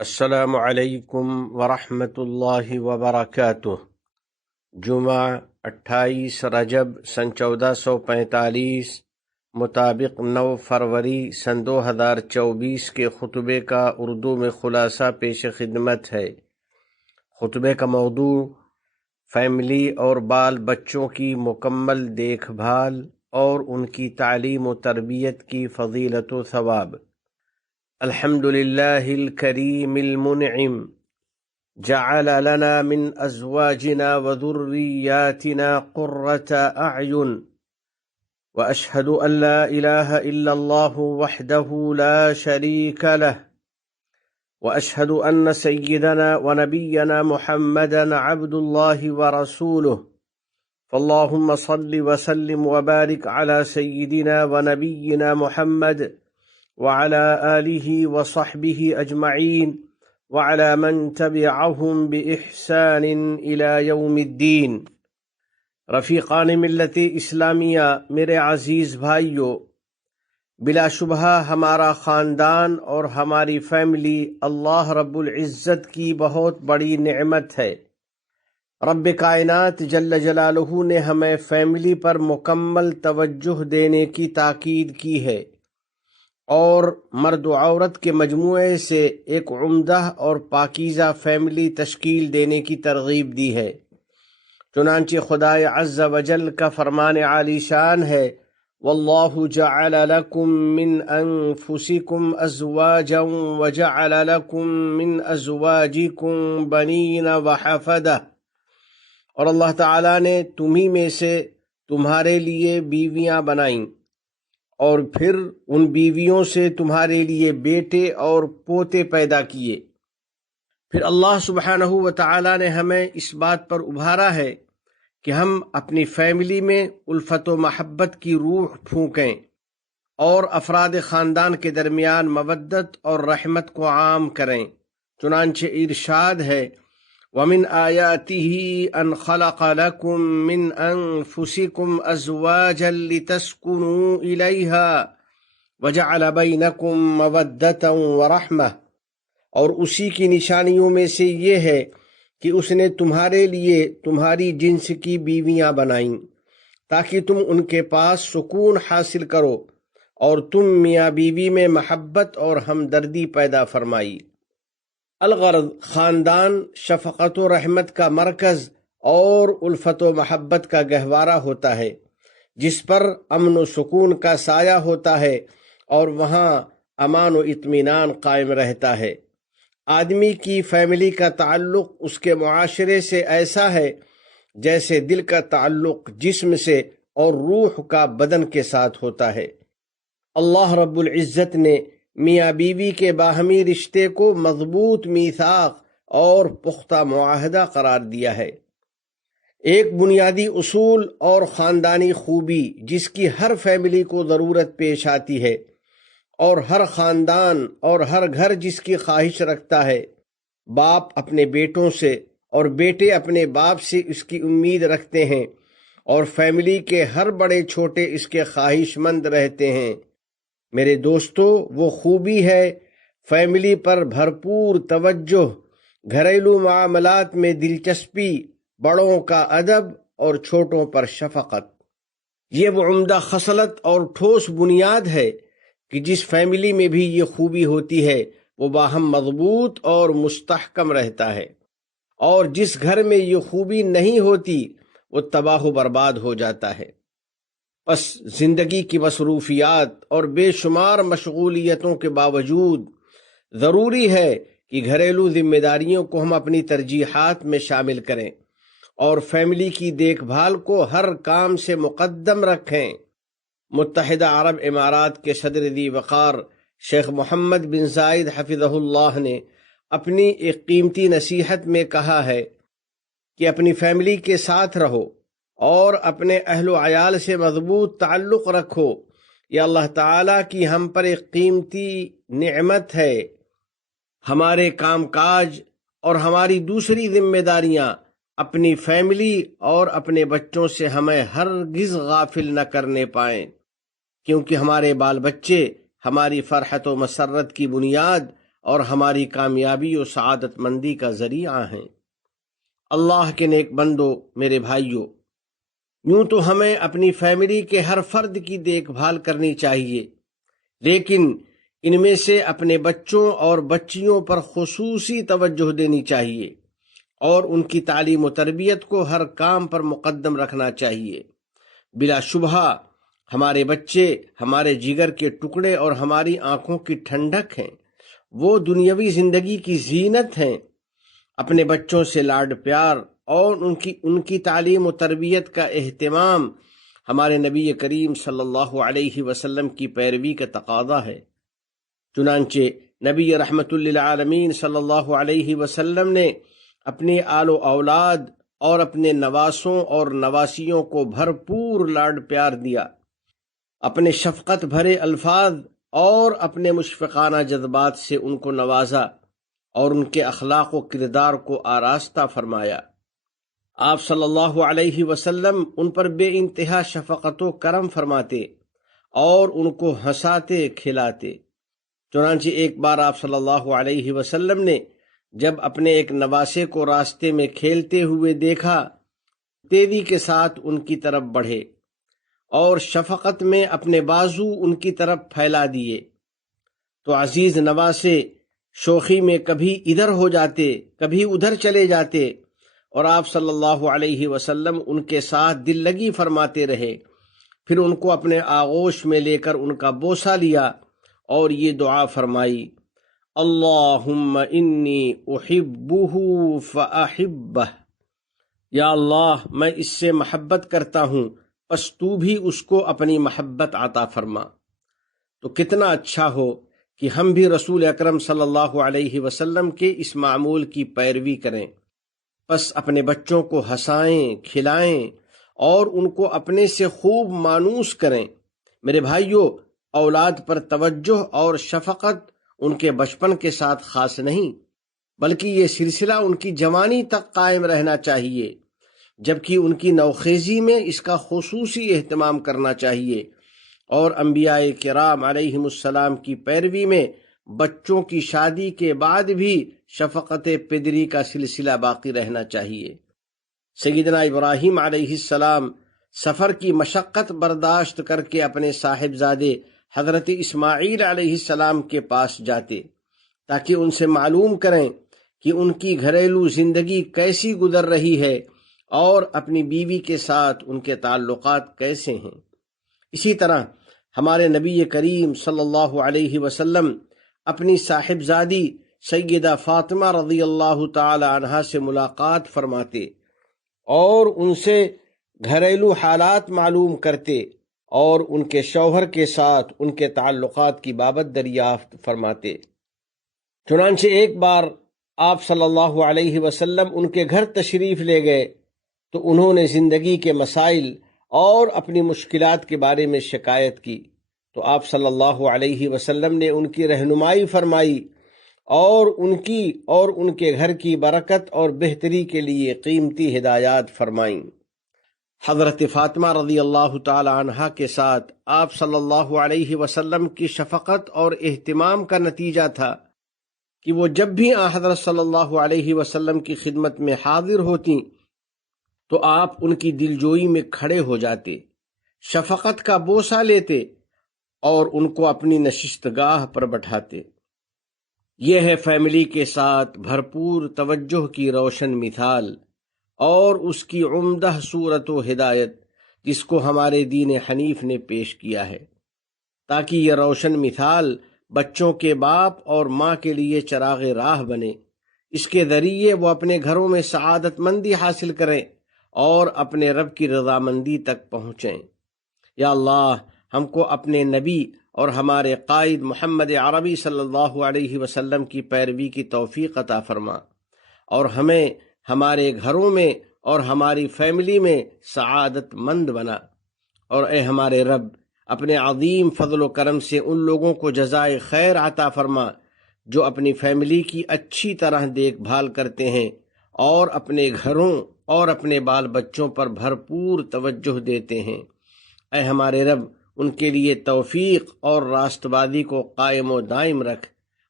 السلام علیکم ورحمۃ اللہ وبرکاتہ۔ جمعہ 28 رجب سن 1445 مطابق 9 فروری سن 2024 کے خطبے کا اردو میں خلاصہ پیش خدمت ہے۔ خطبے کا موضوع فیملی اور بال بچوں کی مکمل دیکھ بھال اور ان کی تعلیم و تربیت کی فضیلت و ثواب۔ الحمد للہ الکریم المنعم جعل لنا من ازواجنا وذریاتنا قرۃ اعین واشہد ان لا الہ الا اللہ وحدہ لا شریک لہ واشہد ان سیدنا ونبینا محمدا عبد اللہ ورسولہ فاللہم صل وسلم وبارک علی سیدنا ونبینا محمد وعلى آله وصحبه أجمعين وعلى من تبعهم بإحسان إلى يوم الدين۔ رفیقان ملت اسلامیہ، میرے عزیز بھائیو، بلا شبہ ہمارا خاندان اور ہماری فیملی اللہ رب العزت کی بہت بڑی نعمت ہے۔ رب کائنات جل جلالہ نے ہمیں فیملی پر مکمل توجہ دینے کی تاکید کی ہے اور مرد و عورت کے مجموعے سے ایک عمدہ اور پاکیزہ فیملی تشکیل دینے کی ترغیب دی ہے۔ چنانچہ خدائے عز و جل کا فرمان عالی شان ہے، واللہ جعل لکم من انفسکم ازواجا وجعل لکم من ازواجکم بنین وحفدہ، اور اللہ تعالیٰ نے تمہیں میں سے تمہارے لیے بیویاں بنائیں اور پھر ان بیویوں سے تمہارے لیے بیٹے اور پوتے پیدا کیے۔ پھر اللہ سبحانہ و تعالیٰ نے ہمیں اس بات پر ابھارا ہے کہ ہم اپنی فیملی میں الفت و محبت کی روح پھونکیں اور افراد خاندان کے درمیان مودت اور رحمت کو عام کریں۔ چنانچہ ارشاد ہے، وَمِنْ آيَاتِهِ أَنْ خَلَقَ لَكُم مِّنْ أَنفُسِكُمْ أَزْوَاجًا لِتَسْكُنُوا إِلَيْهَا وَجَعَلَ بَيْنَكُم مَّوَدَّةً وَرَحْمَةً، اور اسی کی نشانیوں میں سے یہ ہے کہ اس نے تمہارے لیے تمہاری جنس کی بیویاں بنائیں تاکہ تم ان کے پاس سکون حاصل کرو، اور تم میاں بیوی میں محبت اور ہمدردی پیدا فرمائی۔ الغرض، خاندان شفقت و رحمت کا مرکز اور الفت و محبت کا گہوارہ ہوتا ہے، جس پر امن و سکون کا سایہ ہوتا ہے اور وہاں امان و اطمینان قائم رہتا ہے۔ آدمی کی فیملی کا تعلق اس کے معاشرے سے ایسا ہے جیسے دل کا تعلق جسم سے اور روح کا بدن کے ساتھ ہوتا ہے۔ اللہ رب العزت نے میاں بیوی کے باہمی رشتے کو مضبوط میثاق اور پختہ معاہدہ قرار دیا ہے۔ ایک بنیادی اصول اور خاندانی خوبی جس کی ہر فیملی کو ضرورت پیش آتی ہے اور ہر خاندان اور ہر گھر جس کی خواہش رکھتا ہے، باپ اپنے بیٹوں سے اور بیٹے اپنے باپ سے اس کی امید رکھتے ہیں، اور فیملی کے ہر بڑے چھوٹے اس کے خواہش مند رہتے ہیں۔ میرے دوستو، وہ خوبی ہے فیملی پر بھرپور توجہ، گھریلو معاملات میں دلچسپی، بڑوں کا ادب اور چھوٹوں پر شفقت۔ یہ وہ عمدہ خصلت اور ٹھوس بنیاد ہے کہ جس فیملی میں بھی یہ خوبی ہوتی ہے وہ باہم مضبوط اور مستحکم رہتا ہے، اور جس گھر میں یہ خوبی نہیں ہوتی وہ تباہ و برباد ہو جاتا ہے۔ بس زندگی کی مصروفیات اور بے شمار مشغولیتوں کے باوجود ضروری ہے کہ گھریلو ذمہ داریوں کو ہم اپنی ترجیحات میں شامل کریں اور فیملی کی دیکھ بھال کو ہر کام سے مقدم رکھیں۔ متحدہ عرب امارات کے صدر ذی وقار شیخ محمد بن زائد حفظہ اللہ نے اپنی ایک قیمتی نصیحت میں کہا ہے کہ اپنی فیملی کے ساتھ رہو اور اپنے اہل و عیال سے مضبوط تعلق رکھو۔ یہ اللہ تعالیٰ کی ہم پر ایک قیمتی نعمت ہے۔ ہمارے کام کاج اور ہماری دوسری ذمہ داریاں اپنی فیملی اور اپنے بچوں سے ہمیں ہرگز غافل نہ کرنے پائیں، کیونکہ ہمارے بال بچے ہماری فرحت و مسرت کی بنیاد اور ہماری کامیابی و سعادت مندی کا ذریعہ ہیں۔ اللہ کے نیک بندو، میرے بھائیو، یوں تو ہمیں اپنی فیملی کے ہر فرد کی دیکھ بھال کرنی چاہیے، لیکن ان میں سے اپنے بچوں اور بچیوں پر خصوصی توجہ دینی چاہیے اور ان کی تعلیم و تربیت کو ہر کام پر مقدم رکھنا چاہیے۔ بلا شبہ ہمارے بچے ہمارے جگر کے ٹکڑے اور ہماری آنکھوں کی ٹھنڈک ہیں، وہ دنیاوی زندگی کی زینت ہیں۔ اپنے بچوں سے لاڈ پیار اور ان کی تعلیم و تربیت کا اہتمام ہمارے نبی کریم صلی اللہ علیہ وسلم کی پیروی کا تقاضا ہے۔ چنانچہ نبی رحمت للعالمین صلی اللہ علیہ وسلم نے اپنے آل و اولاد اور اپنے نواسوں اور نواسیوں کو بھرپور لاڈ پیار دیا، اپنے شفقت بھرے الفاظ اور اپنے مشفقانہ جذبات سے ان کو نوازا اور ان کے اخلاق و کردار کو آراستہ فرمایا۔ آپ صلی اللہ علیہ وسلم ان پر بے انتہا شفقت و کرم فرماتے اور ان کو ہنساتے کھلاتے۔ چنانچہ ایک بار آپ صلی اللہ علیہ وسلم نے جب اپنے ایک نواسے کو راستے میں کھیلتے ہوئے دیکھا، تیزی کے ساتھ ان کی طرف بڑھے اور شفقت میں اپنے بازو ان کی طرف پھیلا دیے، تو عزیز نواسے شوخی میں کبھی ادھر ہو جاتے، کبھی ادھر چلے جاتے، اور آپ صلی اللہ علیہ وسلم ان کے ساتھ دل لگی فرماتے رہے۔ پھر ان کو اپنے آغوش میں لے کر ان کا بوسہ لیا اور یہ دعا فرمائی، اللہم انی احبہ فاحبہ، یا اللہ میں اس سے محبت کرتا ہوں، پس تو بھی اس کو اپنی محبت عطا فرما۔ تو کتنا اچھا ہو کہ ہم بھی رسول اکرم صلی اللہ علیہ وسلم کے اس معمول کی پیروی کریں، پس اپنے بچوں کو ہنسائیں، کھلائیں اور ان کو اپنے سے خوب مانوس کریں۔ میرے بھائیوں، اولاد پر توجہ اور شفقت ان کے بچپن کے ساتھ خاص نہیں، بلکہ یہ سلسلہ ان کی جوانی تک قائم رہنا چاہیے، جبکہ ان کی نوخیزی میں اس کا خصوصی اہتمام کرنا چاہیے، اور انبیاء کرام علیہم السلام کی پیروی میں بچوں کی شادی کے بعد بھی شفقت پدری کا سلسلہ باقی رہنا چاہیے۔ سیدنا ابراہیم علیہ السلام سفر کی مشقت برداشت کر کے اپنے صاحبزادے حضرت اسماعیل علیہ السلام کے پاس جاتے تاکہ ان سے معلوم کریں کہ ان کی گھریلو زندگی کیسی گزر رہی ہے اور اپنی بیوی کے ساتھ ان کے تعلقات کیسے ہیں۔ اسی طرح ہمارے نبی کریم صلی اللہ علیہ وسلم اپنی صاحبزادی سیدہ فاطمہ رضی اللہ تعالی عنہا سے ملاقات فرماتے اور ان سے گھریلو حالات معلوم کرتے اور ان کے شوہر کے ساتھ ان کے تعلقات کی بابت دریافت فرماتے۔ چنانچہ ایک بار آپ صلی اللہ علیہ وسلم ان کے گھر تشریف لے گئے تو انہوں نے زندگی کے مسائل اور اپنی مشکلات کے بارے میں شکایت کی، تو آپ صلی اللہ علیہ وسلم نے ان کی رہنمائی فرمائی اور ان کے گھر کی برکت اور بہتری کے لیے قیمتی ہدایات فرمائیں۔ حضرت فاطمہ رضی اللہ تعالی عنہا کے ساتھ آپ صلی اللہ علیہ وسلم کی شفقت اور اہتمام کا نتیجہ تھا کہ وہ جب بھی حضرت صلی اللہ علیہ وسلم کی خدمت میں حاضر ہوتی تو آپ ان کی دلجوئی میں کھڑے ہو جاتے، شفقت کا بوسہ لیتے اور ان کو اپنی نشست گاہ پر بٹھاتے۔ یہ ہے فیملی کے ساتھ بھرپور توجہ کی روشن مثال اور اس کی عمدہ صورت و ہدایت جس کو ہمارے دین حنیف نے پیش کیا ہے، تاکہ یہ روشن مثال بچوں کے باپ اور ماں کے لیے چراغ راہ بنے، اس کے ذریعے وہ اپنے گھروں میں سعادت مندی حاصل کریں اور اپنے رب کی رضامندی تک پہنچیں۔ یا اللہ، ہم کو اپنے نبی اور ہمارے قائد محمد عربی صلی اللہ علیہ وسلم کی پیروی کی توفیق عطا فرما، اور ہمیں ہمارے گھروں میں اور ہماری فیملی میں سعادت مند بنا، اور اے ہمارے رب، اپنے عظیم فضل و کرم سے ان لوگوں کو جزائے خیر عطا فرما جو اپنی فیملی کی اچھی طرح دیکھ بھال کرتے ہیں اور اپنے گھروں اور اپنے بال بچوں پر بھرپور توجہ دیتے ہیں۔ اے ہمارے رب، ان کے لیے توفیق اور راست بازی کو قائم و دائم رکھ،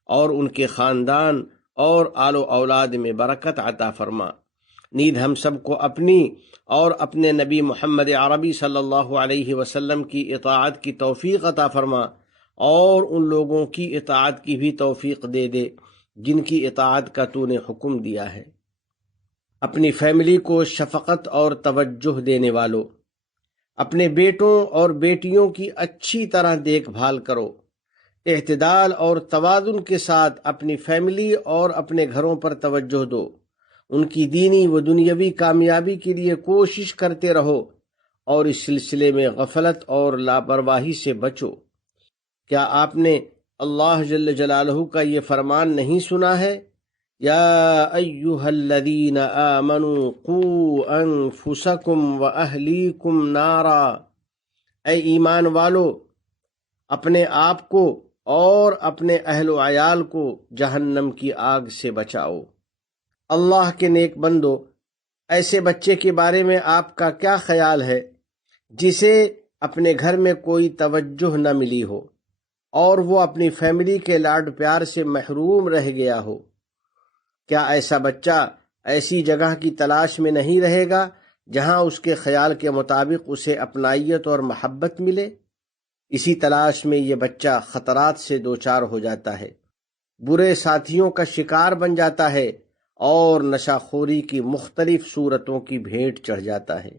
اور ان کے خاندان اور آل و اولاد میں برکت عطا فرما۔ نیز ہم سب کو اپنی اور اپنے نبی محمد عربی صلی اللہ علیہ وسلم کی اطاعت کی توفیق عطا فرما، اور ان لوگوں کی اطاعت کی بھی توفیق دے دے جن کی اطاعت کا تو نے حکم دیا ہے۔ اپنی فیملی کو شفقت اور توجہ دینے والوں، اپنے بیٹوں اور بیٹیوں کی اچھی طرح دیکھ بھال کرو، اعتدال اور توازن کے ساتھ اپنی فیملی اور اپنے گھروں پر توجہ دو، ان کی دینی و دنیاوی کامیابی کے لیے کوشش کرتے رہو، اور اس سلسلے میں غفلت اور لاپرواہی سے بچو۔ کیا آپ نے اللہ جل جلالہ کا یہ فرمان نہیں سنا ہے؟ یا ایہا الذین آمنوا قوا انفسکم و اہلیکم نارا، اے ایمان والو اپنے آپ کو اور اپنے اہل و عیال کو جہنم کی آگ سے بچاؤ۔ اللہ کے نیک بندو، ایسے بچے کے بارے میں آپ کا کیا خیال ہے جسے اپنے گھر میں کوئی توجہ نہ ملی ہو اور وہ اپنی فیملی کے لاڈ پیار سے محروم رہ گیا ہو؟ کیا ایسا بچہ ایسی جگہ کی تلاش میں نہیں رہے گا جہاں اس کے خیال کے مطابق اسے اپنائیت اور محبت ملے؟ اسی تلاش میں یہ بچہ خطرات سے دوچار ہو جاتا ہے، برے ساتھیوں کا شکار بن جاتا ہے اور نشہ خوری کی مختلف صورتوں کی بھیٹ چڑھ جاتا ہے۔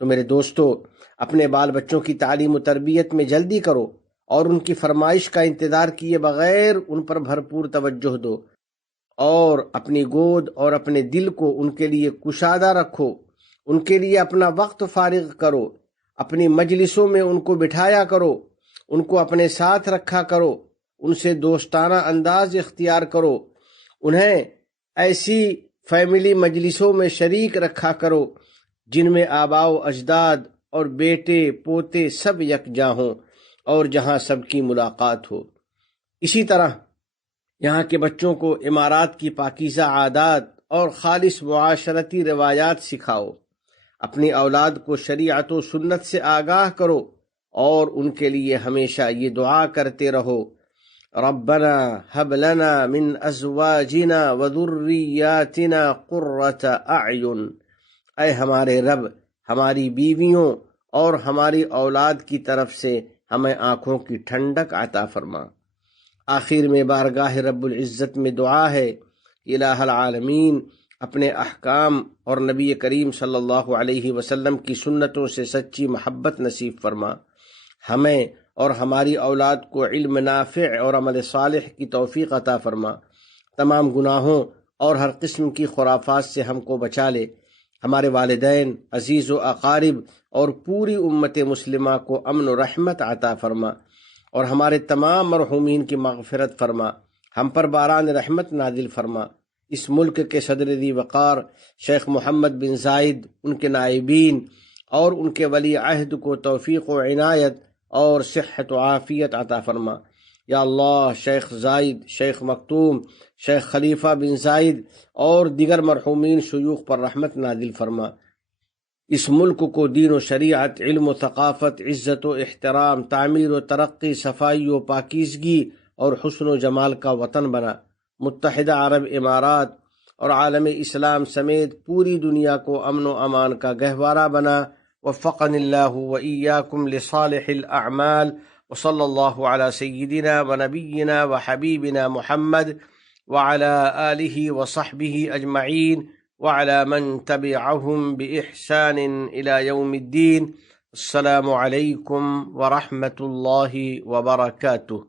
تو میرے دوستو، اپنے بال بچوں کی تعلیم و تربیت میں جلدی کرو اور ان کی فرمائش کا انتظار کیے بغیر ان پر بھرپور توجہ دو، اور اپنی گود اور اپنے دل کو ان کے لیے کشادہ رکھو، ان کے لیے اپنا وقت فارغ کرو، اپنی مجلسوں میں ان کو بٹھایا کرو، ان کو اپنے ساتھ رکھا کرو، ان سے دوستانہ انداز اختیار کرو، انہیں ایسی فیملی مجلسوں میں شریک رکھا کرو جن میں آباء و اجداد اور بیٹے پوتے سب یکجاں ہوں اور جہاں سب کی ملاقات ہو۔ اسی طرح یہاں کے بچوں کو امارات کی پاکیزہ عادات اور خالص معاشرتی روایات سکھاؤ، اپنی اولاد کو شریعت و سنت سے آگاہ کرو، اور ان کے لیے ہمیشہ یہ دعا کرتے رہو، ربنا ہب لنا من ازواجنا وذریاتنا قرۃ اعین، اے ہمارے رب ہماری بیویوں اور ہماری اولاد کی طرف سے ہمیں آنکھوں کی ٹھنڈک عطا فرما۔ آخر میں بارگاہ رب العزت میں دعا ہے کہ الہ العالمین اپنے احکام اور نبی کریم صلی اللہ علیہ وسلم کی سنتوں سے سچی محبت نصیب فرما، ہمیں اور ہماری اولاد کو علم نافع اور عمل صالح کی توفیق عطا فرما، تمام گناہوں اور ہر قسم کی خرافات سے ہم کو بچا لے، ہمارے والدین، عزیز و اقارب اور پوری امت مسلمہ کو امن و رحمت عطا فرما، اور ہمارے تمام مرحومین کی مغفرت فرما، ہم پر باران رحمت نازل فرما۔ اس ملک کے صدر ذی وقار شیخ محمد بن زائد، ان کے نائبین اور ان کے ولی عہد کو توفیق و عنایت اور صحت و عافیت عطا فرما۔ یا اللہ، شیخ زائد، شیخ مکتوم، شیخ خلیفہ بن زائد اور دیگر مرحومین شیوخ پر رحمت نازل فرما۔ اس ملک کو دین و شریعت، علم و ثقافت، عزت و احترام، تعمیر و ترقی، صفائی و پاکیزگی اور حسن و جمال کا وطن بنا۔ متحدہ عرب امارات اور عالم اسلام سمیت پوری دنیا کو امن و امان کا گہوارہ بنا۔ وفقنی اللہ و ایاکم لصالح الاعمال، وصلی اللہ علی سیدنا و نبینا و حبیبنا محمد وعلى آلہ وصحبہ اجمعین وعلى من تبعهم بإحسان إلى يوم الدين۔ السلام علیکم ورحمۃ اللہ وبرکاتہ۔